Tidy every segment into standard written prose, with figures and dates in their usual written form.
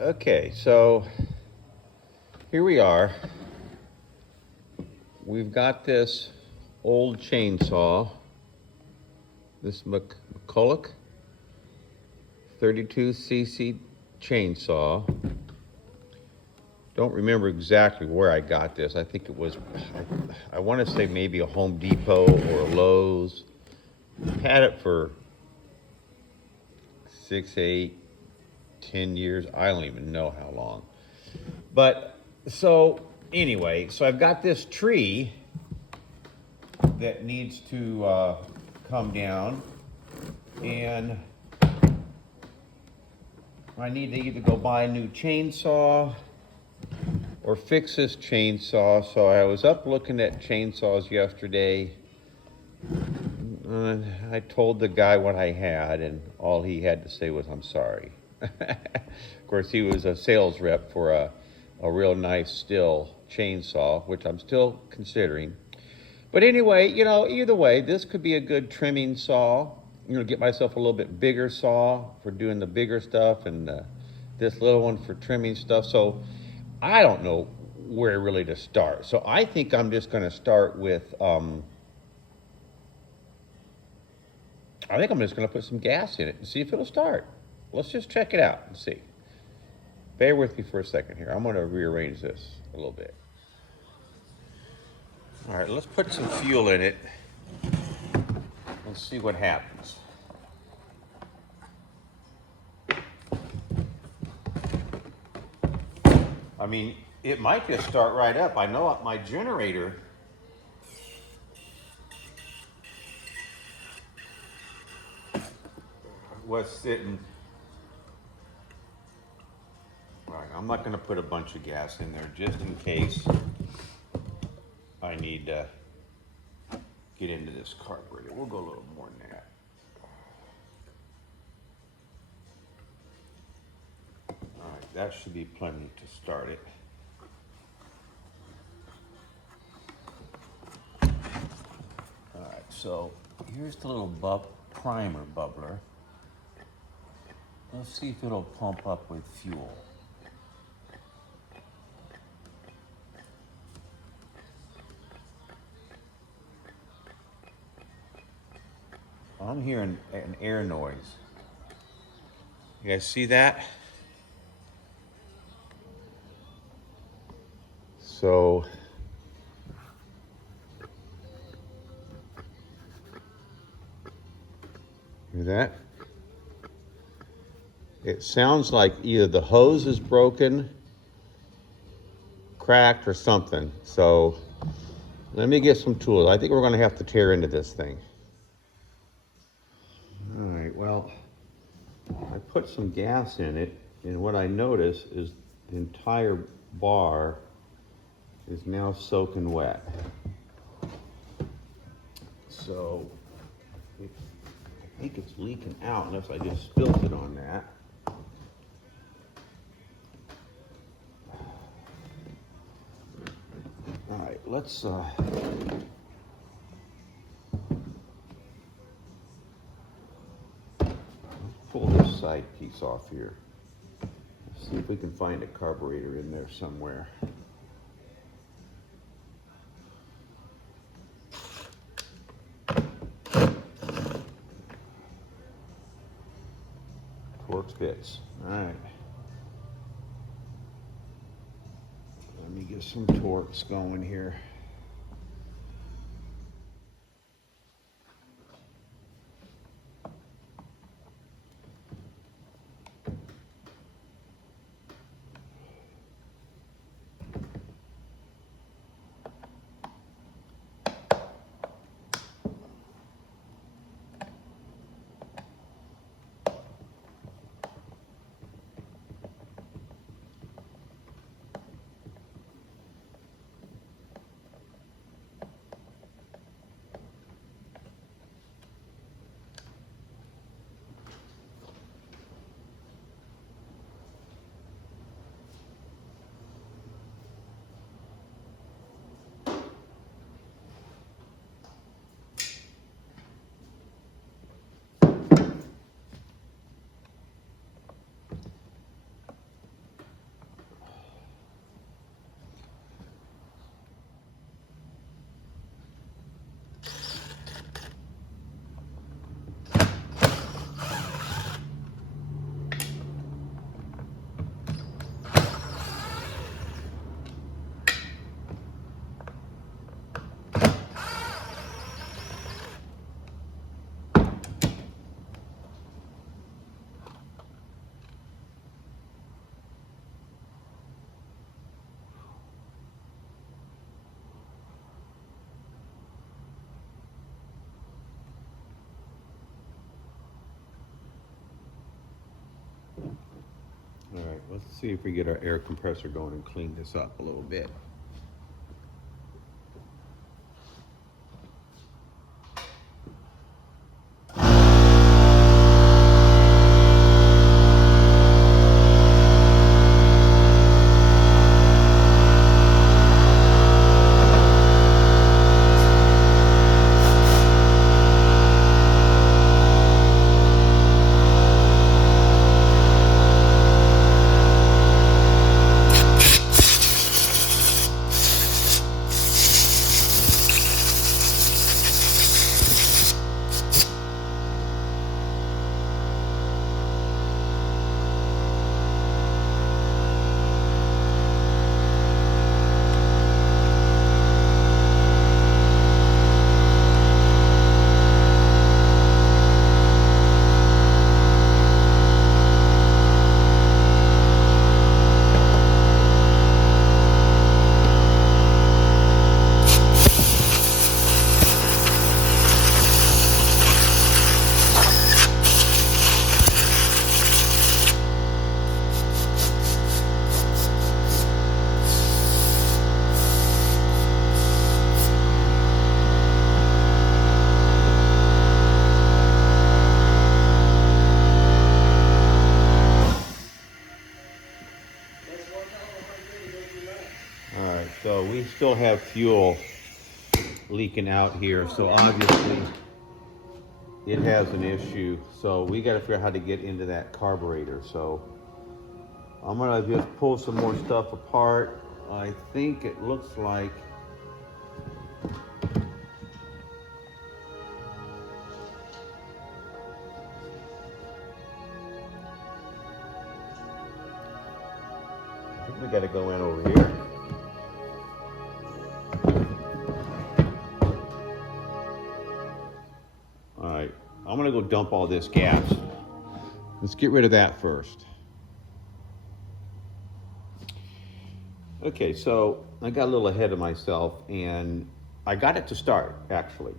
Okay, so here we are. We've got this old chainsaw, this McCulloch 32cc chainsaw. Don't remember exactly where I got this. I think it was, I want to say maybe a Home Depot or a Lowe's. Had it for 6, 8, 10 years. I don't even know how long. But so anyway, so I've got this tree that needs to come down, and I need to either go buy a new chainsaw or fix this chainsaw. So I was up looking at chainsaws yesterday. I told the guy what I had, and all he had to say was, "I'm sorry." Of course, he was a sales rep for a real nice still chainsaw, which I'm still considering. But anyway, either way, this could be a good trimming saw. Get myself a little bit bigger saw for doing the bigger stuff, and this little one for trimming stuff. So I don't know where really to start. So I think I'm just going to start with, I think I'm just going to put some gas in it and see if it'll start. Let's just check it out and see. Bear with me for a second here. I'm going to rearrange this a little bit. All right, let's put some fuel in it and see what happens. I mean, it might just start right up. I know my generator was sitting. All right, I'm not going to put a bunch of gas in there just in case I need to get into this carburetor. We'll go a little more than that. All right, that should be plenty to start it. All right, so here's the little primer bubbler. Let's see if it'll pump up with fuel. I'm hearing an air noise. You guys see that? So hear that? It sounds like either the hose is broken, cracked, or something. So let me get some tools. I think we're going to have to tear into this thing. All right, well, I put some gas in it, and what I notice is the entire bar is now soaking wet. So I think it's leaking out unless I just spilled it on that. All right, let's pull this side piece off here. Let's see if we can find a carburetor in there somewhere. Torx bits. All right. Let me get some Torx going here. All right, let's see if we get our air compressor going and clean this up a little bit. All right, so we still have fuel leaking out here, so obviously it has an issue. So we got to figure out how to get into that carburetor. So I'm gonna just pull some more stuff apart. I think it looks like we got to go in over here. All right, I'm gonna go dump all this gas. Let's get rid of that first. Okay, so I got a little ahead of myself, and I got it to start actually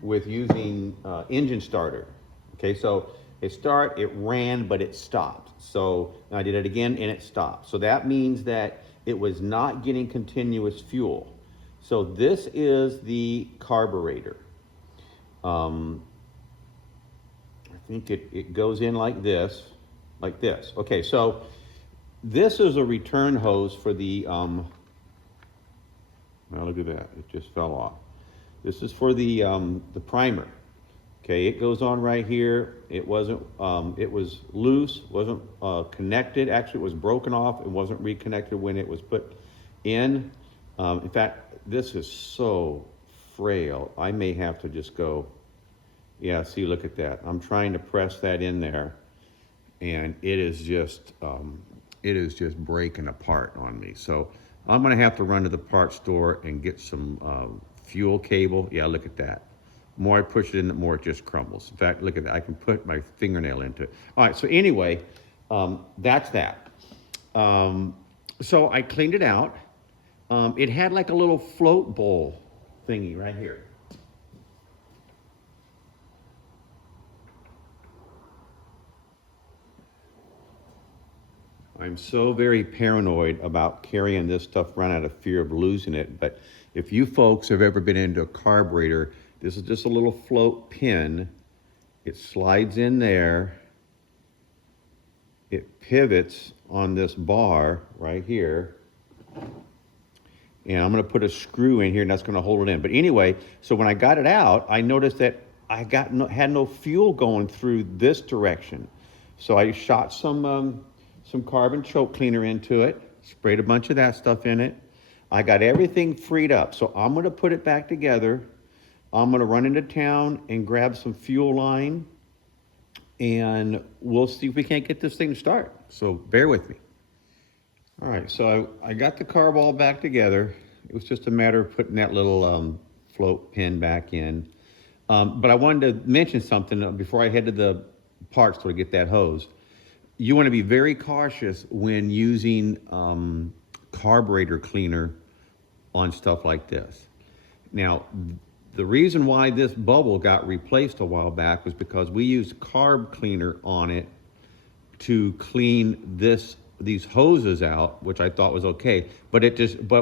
with using engine starter. Okay, so it ran, but it stopped. So I did it again, and it stopped. So that means that it was not getting continuous fuel. So this is the carburetor. I think it goes in like this, Okay, so this is a return hose for the, now look at that, it just fell off. This is for the primer. Okay, it goes on right here. It wasn't, it was loose, wasn't connected. Actually, it was broken off. It wasn't reconnected when it was put in. In fact, this is so frail. I may have to just go, yeah, see, look at that. I'm trying to press that in there, and it is just breaking apart on me. So I'm gonna have to run to the parts store and get some fuel cable. Yeah, look at that. The more I push it in, the more it just crumbles. In fact, look at that. I can put my fingernail into it. All right, so anyway, that's that. So I cleaned it out. It had like a little float bowl thingy right here. I'm so very paranoid about carrying this stuff around out of fear of losing it. But if you folks have ever been into a carburetor, this is just a little float pin. It slides in there. It pivots on this bar right here. And I'm gonna put a screw in here, and that's gonna hold it in. But anyway, so when I got it out, I noticed that I had no fuel going through this direction. So I shot some carbon choke cleaner into it, sprayed a bunch of that stuff in it. I got everything freed up. So I'm gonna put it back together. I'm gonna run into town and grab some fuel line, and we'll see if we can't get this thing to start. So bear with me. All right, so I got the carb all back together. It was just a matter of putting that little float pin back in. But I wanted to mention something before I head to the parts store to get that hose. You want to be very cautious when using carburetor cleaner on stuff like this. Now, the reason why this bubble got replaced a while back was because we used carb cleaner on it to clean these hoses out, which I thought was okay. But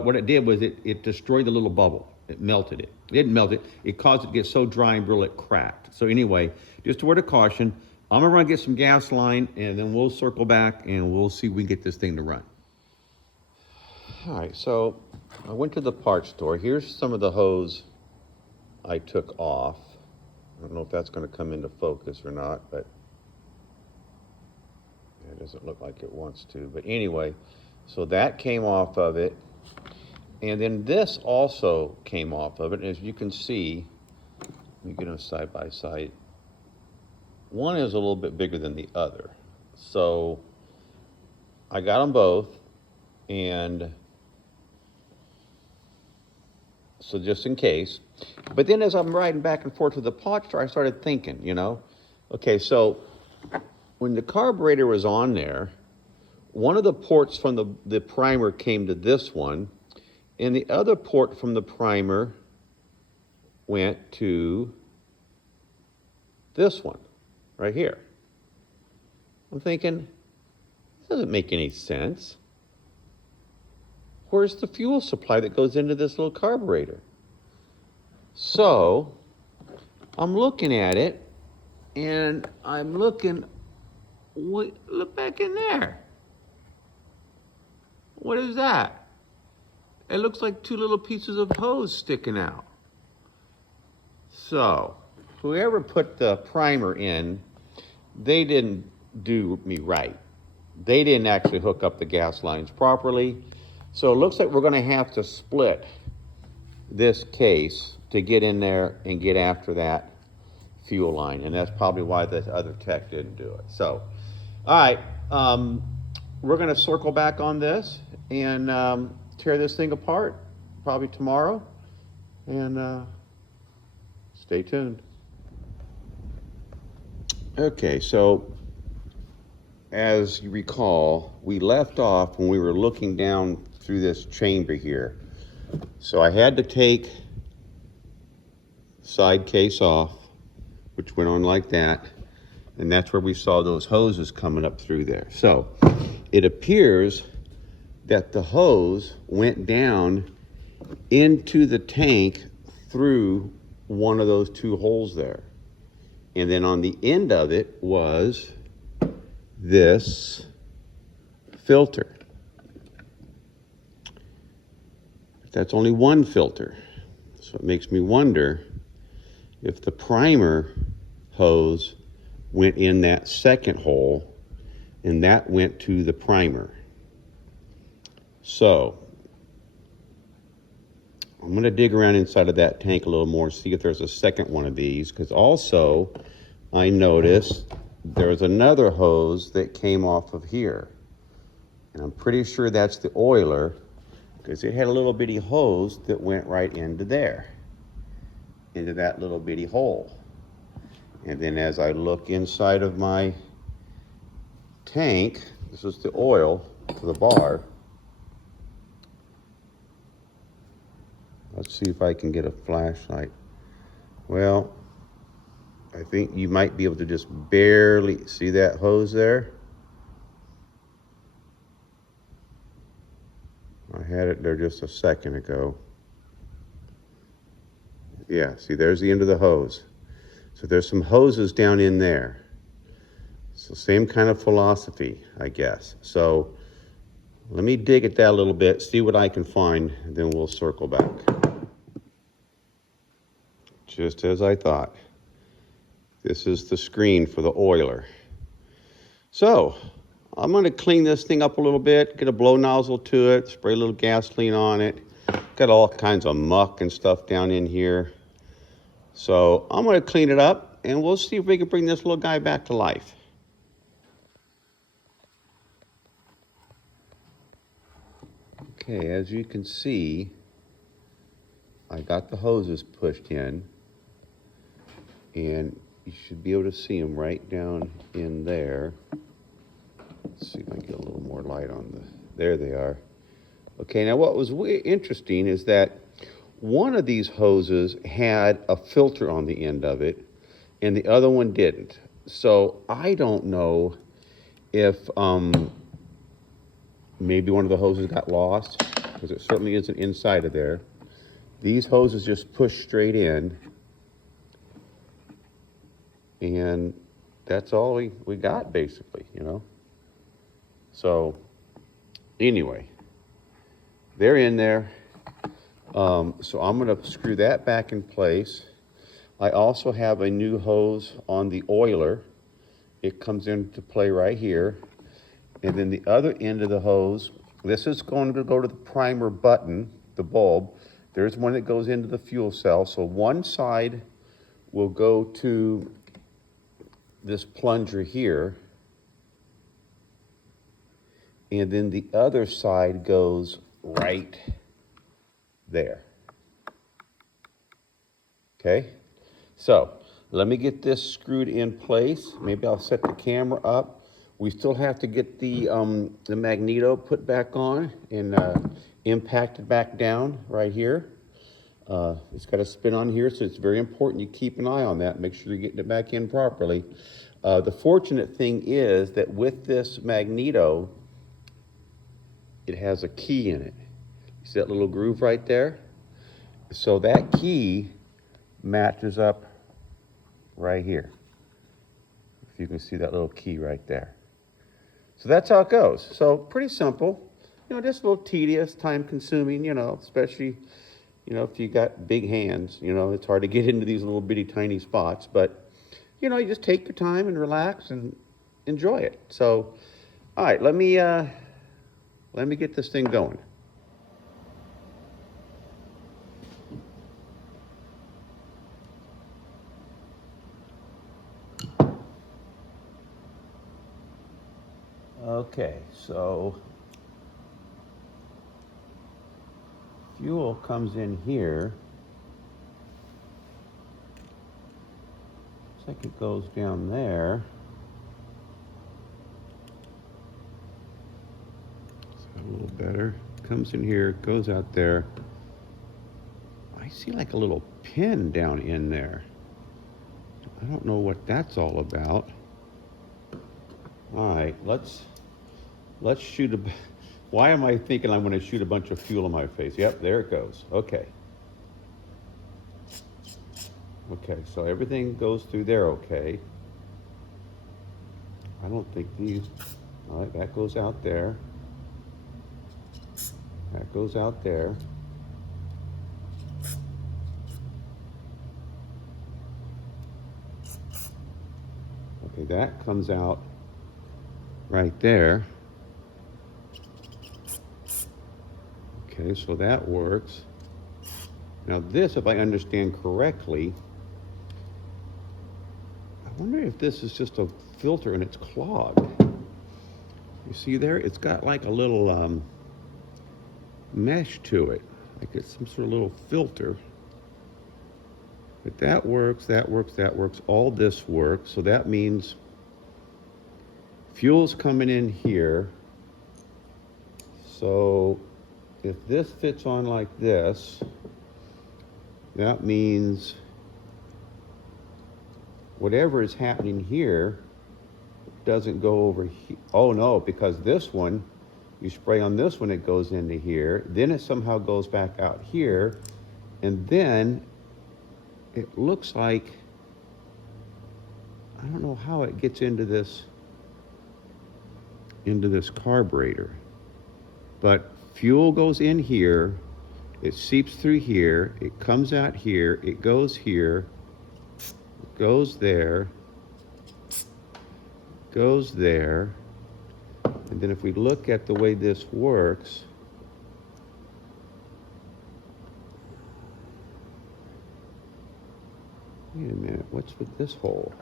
what it did was it destroyed the little bubble. It melted it. It didn't melt it. It caused it to get so dry and brittle it cracked. So anyway, just a word of caution. I'm gonna run get some gas line, and then we'll circle back and we'll see if we can get this thing to run. All right, so I went to the parts store. Here's some of the hose I took off. I don't know if that's going to come into focus or not, but it doesn't look like it wants to. But anyway, so that came off of it. And then this also came off of it. And as you can see, let me get them side by side. One is a little bit bigger than the other. So I got them both. And so just in case. But then as I'm riding back and forth to the pot store, I started thinking, okay, so when the carburetor was on there, one of the ports from the primer came to this one, and the other port from the primer went to this one, right here. I'm thinking, this doesn't make any sense. Where's the fuel supply that goes into this little carburetor? So I'm looking at it, and I'm looking, look back in there. What is that? It looks like two little pieces of hose sticking out. So whoever put the primer in, they didn't do me right. They didn't actually hook up the gas lines properly. So it looks like we're gonna have to split this case to get in there and get after that fuel line. And that's probably why the other tech didn't do it. So, all right, we're gonna circle back on this and tear this thing apart probably tomorrow. And stay tuned. Okay, so as you recall, we left off when we were looking down through this chamber here. So I had to take side case off, which went on like that, and that's where we saw those hoses coming up through there. So it appears that the hose went down into the tank through one of those two holes there. And then on the end of it was this filter. That's only one filter. So it makes me wonder if the primer hose went in that second hole and that went to the primer. So I'm gonna dig around inside of that tank a little more, see if there's a second one of these, because also I noticed there was another hose that came off of here. And I'm pretty sure that's the oiler, because it had a little bitty hose that went right into there, into that little bitty hole. And then as I look inside of my tank, this is the oil for the bar. Let's see if I can get a flashlight. Well, I think you might be able to just barely see that hose there. I had it there just a second ago. Yeah, see, there's the end of the hose. So there's some hoses down in there. So same kind of philosophy, I guess. So let me dig at that a little bit, see what I can find, and then we'll circle back. Just as I thought. This is the screen for the oiler. So I'm gonna clean this thing up a little bit, get a blow nozzle to it, spray a little gasoline on it. Got all kinds of muck and stuff down in here. So I'm gonna clean it up and we'll see if we can bring this little guy back to life. Okay, as you can see, I got the hoses pushed in, and you should be able to see them right down in there. Let's see if I can get a little more light on there they are. Okay, now what was interesting is that one of these hoses had a filter on the end of it, and the other one didn't. So I don't know if maybe one of the hoses got lost, because it certainly isn't inside of there. These hoses just push straight in, and that's all we got basically, you know. So anyway, they're in there. So I'm gonna screw that back in place. I also have a new hose on the oiler. It comes into play right here. And then the other end of the hose, this is going to go to the primer button, the bulb. There's one that goes into the fuel cell. So one side will go to this plunger here. And then the other side goes right there. Okay, so let me get this screwed in place. Maybe I'll set the camera up. We still have to get the magneto put back on and impacted back down right here. It's got to spin on here, so it's very important you keep an eye on that. Make sure you're getting it back in properly. The fortunate thing is that with this magneto, it has a key in it. See that little groove right there? So that key matches up right here. If you can see that little key right there. So that's how it goes. So pretty simple, you know, just a little tedious, time consuming, you know, especially, you know, if you got big hands, you know, it's hard to get into these little bitty tiny spots, but you know, you just take your time and relax and enjoy it. So, all right, let me get this thing going. Okay, so fuel comes in here. Looks like it goes down there. So a little better. Comes in here, goes out there. I see like a little pin down in there. I don't know what that's all about. All right, let's shoot a. Why am I thinking I'm going to shoot a bunch of fuel in my face? Yep, there it goes. Okay. Okay, so everything goes through there okay. I don't think these. All right, that goes out there. That goes out there. Okay, that comes out right there. Okay, so that works. Now this, if I understand correctly, I wonder if this is just a filter and it's clogged. You see there? It's got like a little mesh to it, like it's some sort of little filter. But that works, that works, that works. All this works, so that means fuel's coming in here. So if this fits on like this, that means whatever is happening here doesn't go over here. Oh no, because this one, you spray on this one, it goes into here, then it somehow goes back out here, and then it looks like, I don't know how it gets into this carburetor, but fuel goes in here, it seeps through here, it comes out here, it goes here, it goes there, goes there, and then if we look at the way this works, wait a minute, what's with this hole?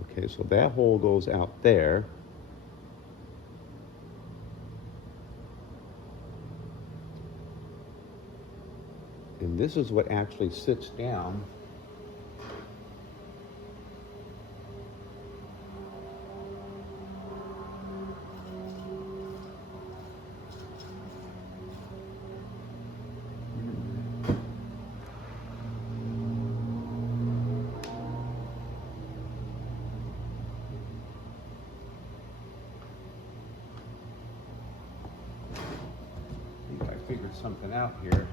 Okay, so that hole goes out there. And this is what actually sits down something out here.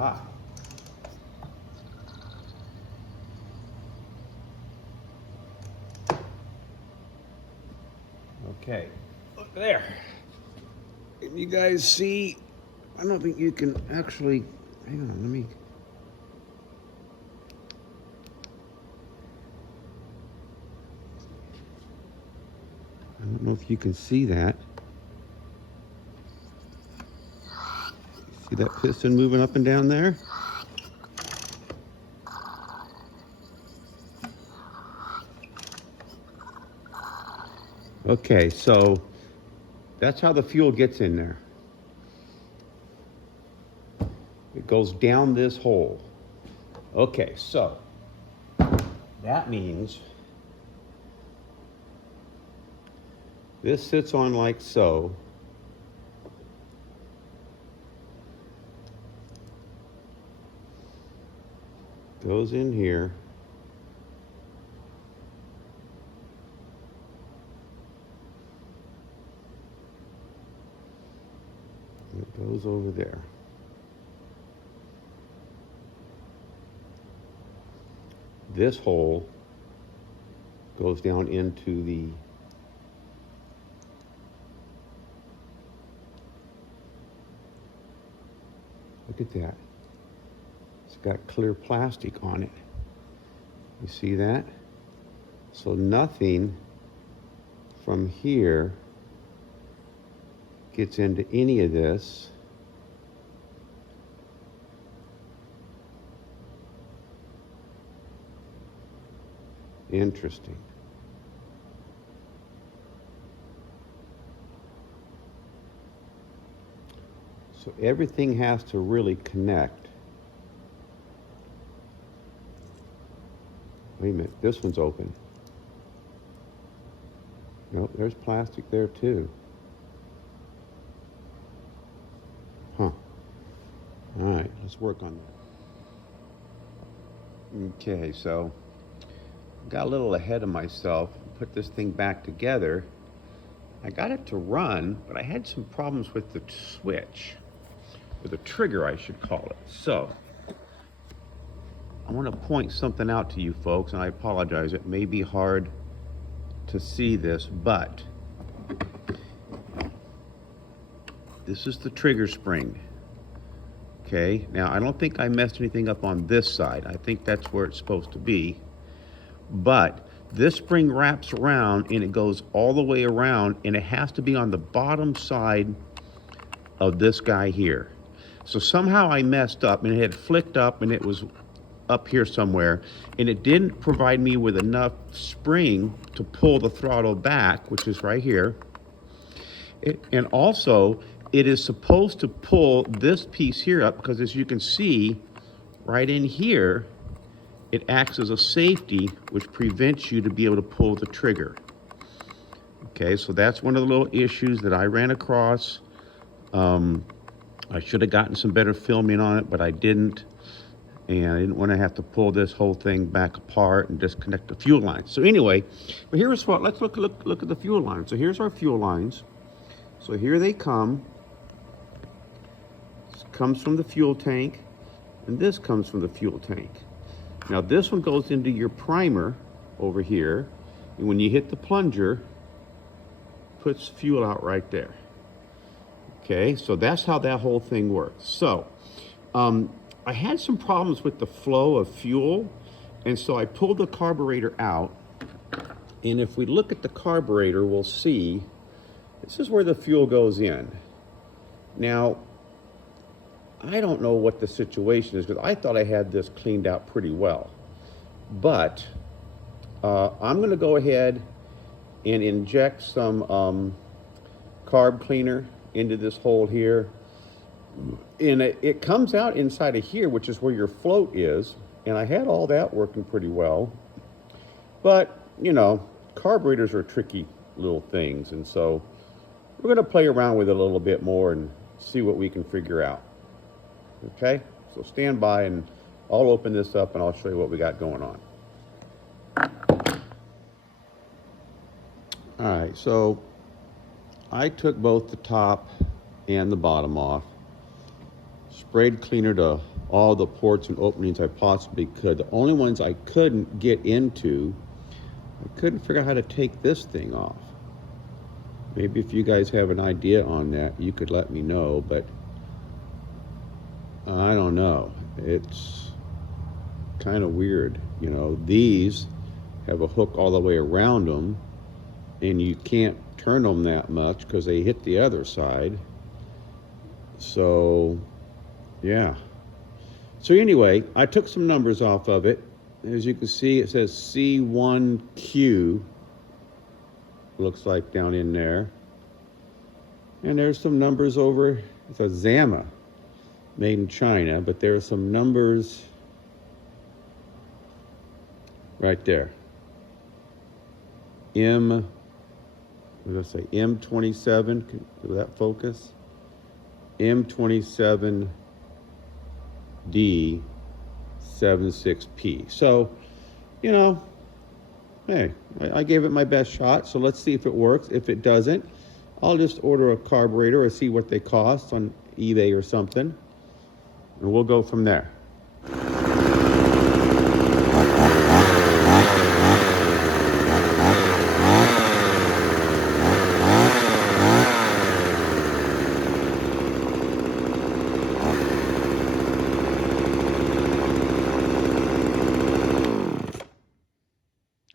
Ah. Okay, look there. Can you guys see? I don't think you can actually, hang on, let me. I don't know if you can see that. See that piston moving up and down there? Okay, so that's how the fuel gets in there. It goes down this hole. Okay, so that means this sits on like so. Goes in here. It goes over there. This hole goes down into the look at that. It's got clear plastic on it. You see that? So nothing from here gets into any of this. Interesting. So everything has to really connect. Wait a minute, this one's open. Nope, there's plastic there too. Huh. All right, let's work on that. Okay, so got a little ahead of myself, put this thing back together. I got it to run, but I had some problems with the switch, with the trigger, I should call it. So I want to point something out to you folks, and I apologize, it may be hard to see this, but this is the trigger spring. Okay, now I don't think I messed anything up on this side. I think that's where it's supposed to be. But this spring wraps around and it goes all the way around, and it has to be on the bottom side of this guy here. So somehow I messed up and it had flicked up and it was up here somewhere, and it didn't provide me with enough spring to pull the throttle back, which is right here. And also it is supposed to pull this piece here up, because as you can see right in here, it acts as a safety which prevents you to be able to pull the trigger. Okay, so that's one of the little issues that I ran across. I should have gotten some better filming on it, but I didn't. And I didn't want to have to pull this whole thing back apart and disconnect the fuel lines. So anyway, but here's what, let's look at the fuel lines. So here's our fuel lines. So here they come. This comes from the fuel tank, and this comes from the fuel tank. Now this one goes into your primer over here, and when you hit the plunger, puts fuel out right there. Okay, so that's how that whole thing works. So I had some problems with the flow of fuel, and so I pulled the carburetor out, and if we look at the carburetor, we'll see this is where the fuel goes in. Now, I don't know what the situation is, because I thought I had this cleaned out pretty well. But I'm going to go ahead and inject some carb cleaner into this hole here. And it comes out inside of here, which is where your float is. And I had all that working pretty well. But, you know, carburetors are tricky little things, and so we're going to play around with it a little bit more and see what we can figure out. Okay? So stand by and I'll open this up and I'll show you what we got going on. All right, so I took both the top and the bottom off, sprayed cleaner to all the ports and openings I possibly could. The only ones I couldn't get into, I couldn't figure out how to take this thing off. Maybe if you guys have an idea on that, you could let me know, but I don't know. It's kind of weird. You know, these have a hook all the way around them, and you can't turn them that much because they hit the other side. So, yeah. So anyway, I took some numbers off of it. As you can see, it says C1Q, looks like down in there. And there's some numbers over, it's a Zama, made in China, but there are some numbers right there. What did I say? M27, will that focus? M27D76P. So, you know, hey, I gave it my best shot, so let's see if it works. If it doesn't, I'll just order a carburetor or see what they cost on eBay or something, and we'll go from there.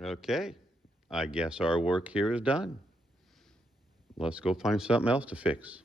Okay, I guess our work here is done. Let's go find something else to fix.